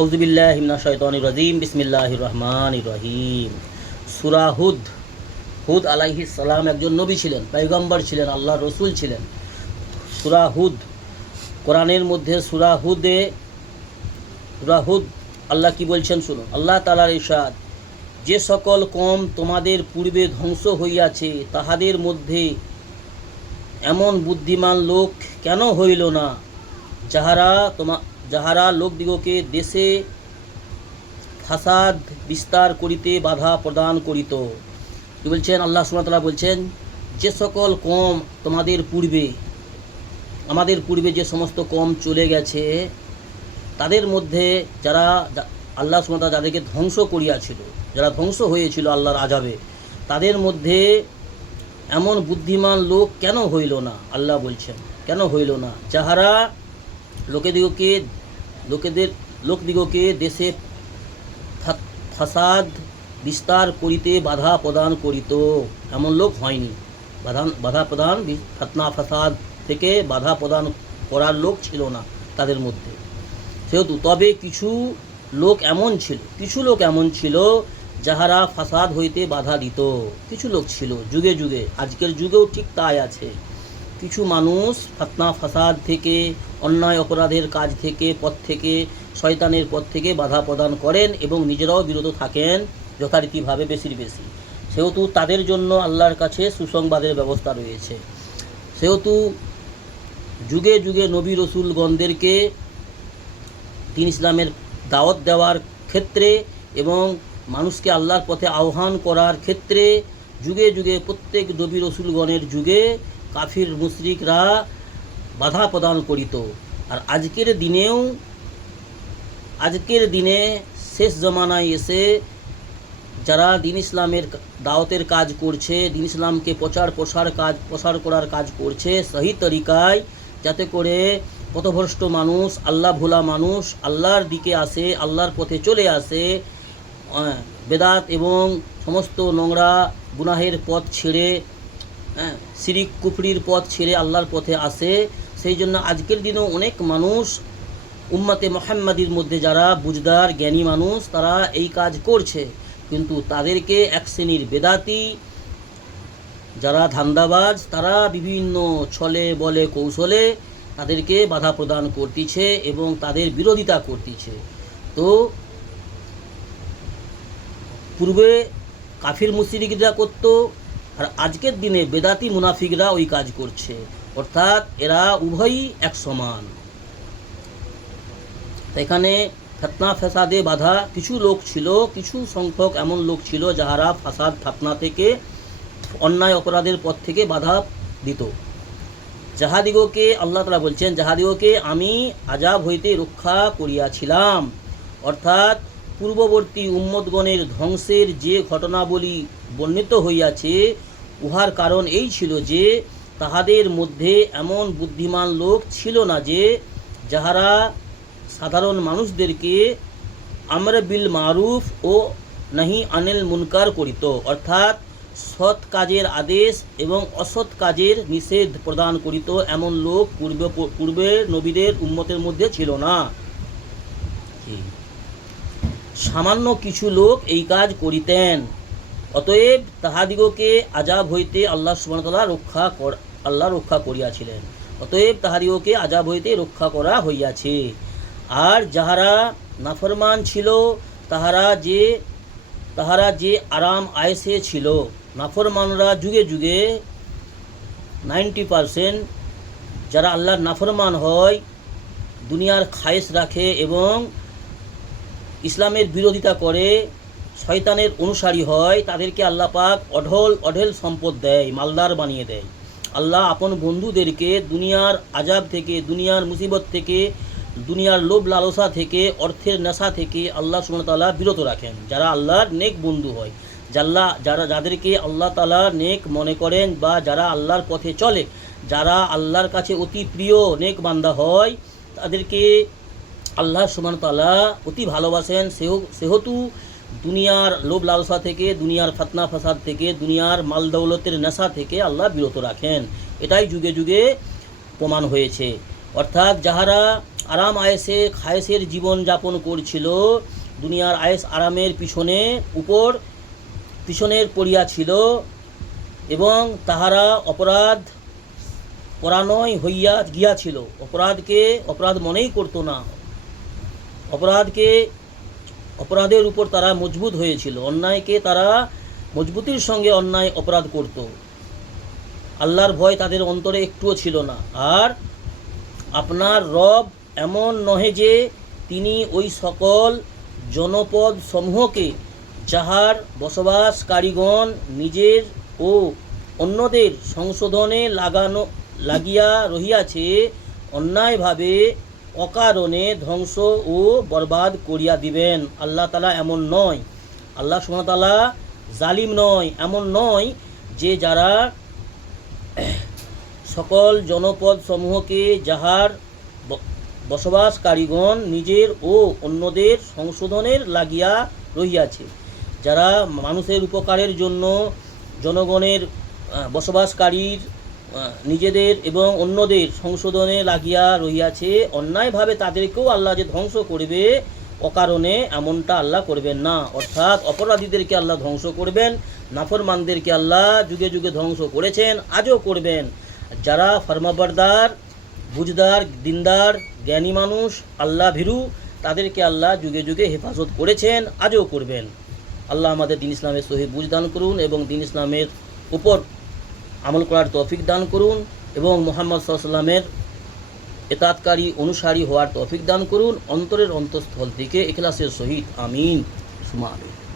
আউযুবিল্লাহি মিনাশ শাইতানির রাজিম বিসমিল্লাহির রহমানির রহিম। সূরা হুদ। হুদ আলাইহিস সালাম একজন নবী ছিলেন, পয়গম্বর ছিলেন, আল্লাহর রসুল ছিলেন। সূরা হুদ কোরআনের মধ্যে সূরা হুদ আল্লাহ কি বলছেন শুনুন। আল্লাহ তাআলার ইরশাদ, যে সকল কওম তোমাদের পূর্বে ধ্বংস হইয়াছে তাহাদের মধ্যে এমন বুদ্ধিমান লোক কেন হইল না, যাহারা লোকদিগকে দেশে ফাসাদ বিস্তার করিতে বাধা প্রদান করিত। কি বলছেন আল্লাহ সুবহানাহু ওয়া তাআলা বলছেন, যে সকল কওম আমাদের পূর্বে যে সমস্ত কওম চলে গেছে তাদের মধ্যে যারা আল্লাহ সুবহানাহু ওয়া তাআলা যাদেরকে ধ্বংস করিয়াছিল, যারা ধ্বংস হয়েছিল আল্লাহর আযাবে, তাদের মধ্যে এমন বুদ্ধিমান লোক কেন হইল না। আল্লাহ বলছেন কেন হইল না, যাহারা লোকদিগকে দেশে ফাসাদ বিস্তার করিতে বাধা প্রদান করিত। এমন লোক হয়নি। বাধা প্রদান, ফতনা ফাসাদ থেকে বাধা প্রদান করার লোক ছিল না তাদের মধ্যে। সেহেতু তবে কিছু লোক এমন ছিল যাহারা ফাসাদ হইতে বাধা দিত। কিছু লোক ছিল যুগে যুগে, আজকের যুগেও ঠিক তাই আছে। কিছু মানুষ ফতনা ফাসাদ থেকে, অন্যায় অপরাধের কাজ থেকে, শয়তানের পথ থেকে বাধা প্রদান করেন এবং নিজেরাও বিরত থাকেন যথারীতিভাবে বেশি। সেহেতু তাদের জন্য আল্লাহর কাছে সুসংবাদের ব্যবস্থা রয়েছে। সেহেতু যুগে যুগে নবী রসুলগণদেরকে দ্বীন ইসলামের দাওয়াত দেওয়ার ক্ষেত্রে এবং মানুষকে আল্লাহর পথে আহ্বান করার ক্ষেত্রে যুগে যুগে প্রত্যেক নবী রসুলগণের যুগে কাফির মুশরিকরা বাধা প্রদান করিত। আর আজকের দিনে শেষ জমানায় এসে যারা দ্বীন ইসলামের দাওয়াতের কাজ করছে, দ্বীন ইসলামকে প্রসার করার কাজ করছে সহি তরিকায়, যাতে করে পথভ্রষ্ট মানুষ, আল্লাহ ভোলা মানুষ আল্লাহর দিকে আসে, আল্লাহর পথে চলে আসে, বেদাত এবং সমস্ত নোংরা গুনাহের পথ ছেড়ে, শিরিক কুফরির পথ ছেড়ে আল্লাহর পথে আসে। সেই জন্য আজকের দিনেও অনেক মানুষ উম্মতে মুহাম্মাদির মধ্যে যারা বুঝদার জ্ঞানী মানুষ তারা এই কাজ করছে, কিন্তু তাদেরকে এক শ্রেণীর বেদাতি যারা ধান্দাবাজ তারা বিভিন্ন ছলে বলে কৌশলে তাদেরকে বাধা প্রদান করতেছে এবং তাদের বিরোধিতা করতেছে। তো পূর্বে কাফির মুশরিকরা করত, আর আজকের দিনে বেদাতি মুনাফিকরা ওই কাজ করছে, অর্থাৎ এরা উভয়ই এক সমান। এখানে ফতনা ফাসাদে বাধা কিছু লোক ছিল, কিছু সংখ্যক এমন লোক ছিল যাহারা ফাসাদ ফতনা থেকে, অন্যায় অপরাধের পথ থেকে বাধা দিত। যাহাদিগকে আল্লাহ তাআলা বলছেন, যাহাদিগকে আমি আযাব হইতে রক্ষা করিয়াছিলাম, অর্থাৎ পূর্ববর্তী উম্মতগণের ধ্বংসের যে ঘটনাবলী বর্ণিত হইয়াছে উহার কারণ এই ছিল যে তাহাদের মধ্যে এমন বুদ্ধিমান লোক ছিল না যে যাহারা সাধারণ মানুষদেরকে আমর বিল মারুফ ও নাহি আনিল মুনকার করিত, অর্থাৎ সৎ কাজের আদেশ এবং অসৎ কাজের নিষেধ প্রদান করিত। এমন লোক পূর্বে নবীদের উম্মতের মধ্যে ছিল না। সামান্য কিছু লোক এই কাজ করিতেন। অতএব তাহাদিগকে আযাব হইতে আল্লাহ সুবহানাহু ওয়া তাআলা রক্ষা করিয়াছিলেন। অতএব তাহাদিগকে আযাব হইতে রক্ষা করা হইয়াছে। আর যাহারা নাফরমান ছিল তাহারা যে আরাম আয়েসে ছিল, নাফরমানরা যুগে যুগে 90% যারা আল্লাহর নাফরমান হয়, দুনিয়ার খায়েশ রাখে এবং ইসলামের বিরোধিতা করে, শয়তানের অনুসারী হয়, তাদেরকে আল্লাহ পাক অঢেল সম্পদ দেয়, মালদার বানিয়ে দেয়। আল্লাহ আপন বন্ধুদেরকে দুনিয়ার আযাব থেকে, দুনিয়ার মুসিবত থেকে, দুনিয়ার লোভ লালসা থেকে, অর্থের নেশা থেকে আল্লাহ সুবহানাহু ওয়া তাআলা বিরত রাখেন। যারা আল্লাহর নেক বন্ধু হয়, যাদেরকে আল্লাহ তাআলা নেক মনে করেন বা যারা আল্লাহর পথে চলে, যারা আল্লাহর কাছে অতি প্রিয় নেক বান্দা হয়, তাদেরকে আল্লাহ সুবহানাহু ওয়া তাআলা অতি ভালোবাসেন। সেহেতু দুনিয়ার লোভ লালসা থেকে, দুনিয়ার ফতনা ফাসাদ থেকে, দুনিয়ার মাল দৌলতের নেশা থেকে আল্লাহ বিরত রাখেন। এটাই যুগে যুগে প্রমাণ হয়েছে। অর্থাৎ যাহারা আরাম আয়েসে খায়েসের জীবন যাপন করছিল, দুনিয়ার আয়েস আরামের পিছনের পড়িয়া ছিল, এবং তাহারা অপরাধ পরানয় হইয়া গিয়াছিল। অপরাধ মনেই করতো না, অপরাধের উপর তারা মজবুত হয়েছিল, অন্যায়কে তারা মজবুতির সঙ্গে অন্যায় অপরাধ করত। আল্লাহর ভয় তাদের অন্তরে একটুও ছিল না। আর আপনার রব এমন নহে যে তিনি ওই সকল জনপদ সমূহকে যাহার বসবাসকারীগণ নিজের ও অন্যদের সংশোধনে লাগিয়া রহিয়াছে, অন্যায়ভাবে অকারণে ধ্বংস ও বরবাদ করিয়া দিবেন। আল্লাহ তাআলা এমন নয়, আল্লাহ সুবহানাহু ওয়া তাআলা জালিম নয়, এমন নয় যে যারা সকল জনপদ সমূহকে যাহার বসবাসকারীগণ নিজের ও অন্যদের সংশোধনের লাগিয়া রহিয়াছে, যারা মানুষের উপকারের জন্য জনগণের বসবাসকারীর নিজেদের এবং অন্যদের সংশোধনে লাগিয়া রহিয়াছে, অন্যায়ভাবে তাদেরকেও আল্লাহ যে ধ্বংস করবে অকারণে, এমনটা আল্লাহ করবেন না। অর্থাৎ অপরাধীদেরকে আল্লাহ ধ্বংস করবেন, নাফরমানদেরকে আল্লাহ যুগে যুগে ধ্বংস করেছেন, আজও করবেন। যারা ফরমাবরদার, বুঝদার, দিনদার, জ্ঞানী মানুষ, আল্লাহ ভীরু, তাদেরকে আল্লাহ যুগে যুগে হেফাজত করেছেন, আজও করবেন। আল্লাহ আমাদের দ্বীন ইসলামের সহি বুঝ দান করুন এবং দ্বীন ইসলামের উপর আমল করার তৌফিক দান করুন, এবং মুহাম্মদ সাল্লাল্লাহু আলাইহি ওয়াসাল্লামের এতাতকারী অনুসারী হওয়ার তৌফিক দান করুন, অন্তরের অন্তঃস্থল থেকে ইখলাসের সহিত। আমিন সুমা আমিন।